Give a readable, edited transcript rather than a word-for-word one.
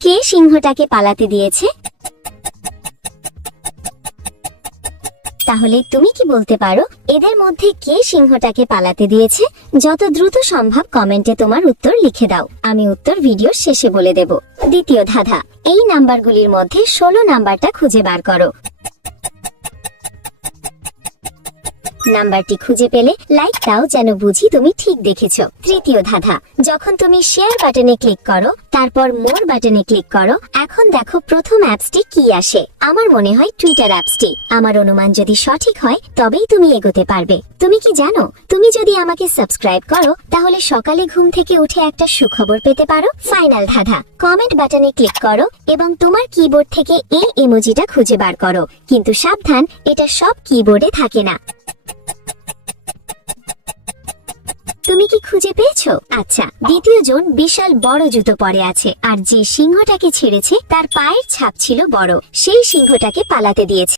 কে সিংহটাকে পালাতে দিয়েছে? তাহলে তুমি কি বলতে পারো এদের মধ্যে কে সিংহটাকে পালাতে দিয়েছে? যত দ্রুত সম্ভব কমেন্টে তোমার উত্তর লিখে দাও, আমি উত্তর ভিডিওর শেষে বলে দেব। দ্বিতীয় ধাঁধা, এই নাম্বারগুলির মধ্যে 16 নাম্বারটা খুঁজে বার করো। নাম্বারটি খুঁজে পেলে লাইক দাও যেন বুঝি তুমি ঠিক দেখেছো। তৃতীয় ধাঁধা, যখন তুমি শেয়ার বাটনে ক্লিক করো তারপর মোর বাটনে ক্লিক করো, এখন দেখো প্রথম অ্যাপসটি কি আসে। আমার মনে হয় টুইটার অ্যাপসটি। আমার অনুমান যদি সঠিক হয় তবেই তুমি এগোতে পারবে। তুমি কি জানো, তুমি যদি আমাকে সাবস্ক্রাইব করো তাহলে সকালে ঘুম থেকে উঠে একটা সুখবর পেতে পারো। ফাইনাল ধাঁধা, কমেন্ট বাটনে ক্লিক করো এবং তোমার কিবোর্ড থেকে এই ইমোজিটা খুঁজে বার করো, কিন্তু সাবধান, এটা সব কিবোর্ডে থাকে না। তুমি কি খুঁজে পেয়েছো? আচ্ছা, দ্বিতীয় জন বিশাল বড় জুতো পরে আছে, আর যে সিংহটাকে ছেড়েছে তার পায়ের ছাপ ছিল বড়, সেই সিংহটাকে পালাতে দিয়েছে।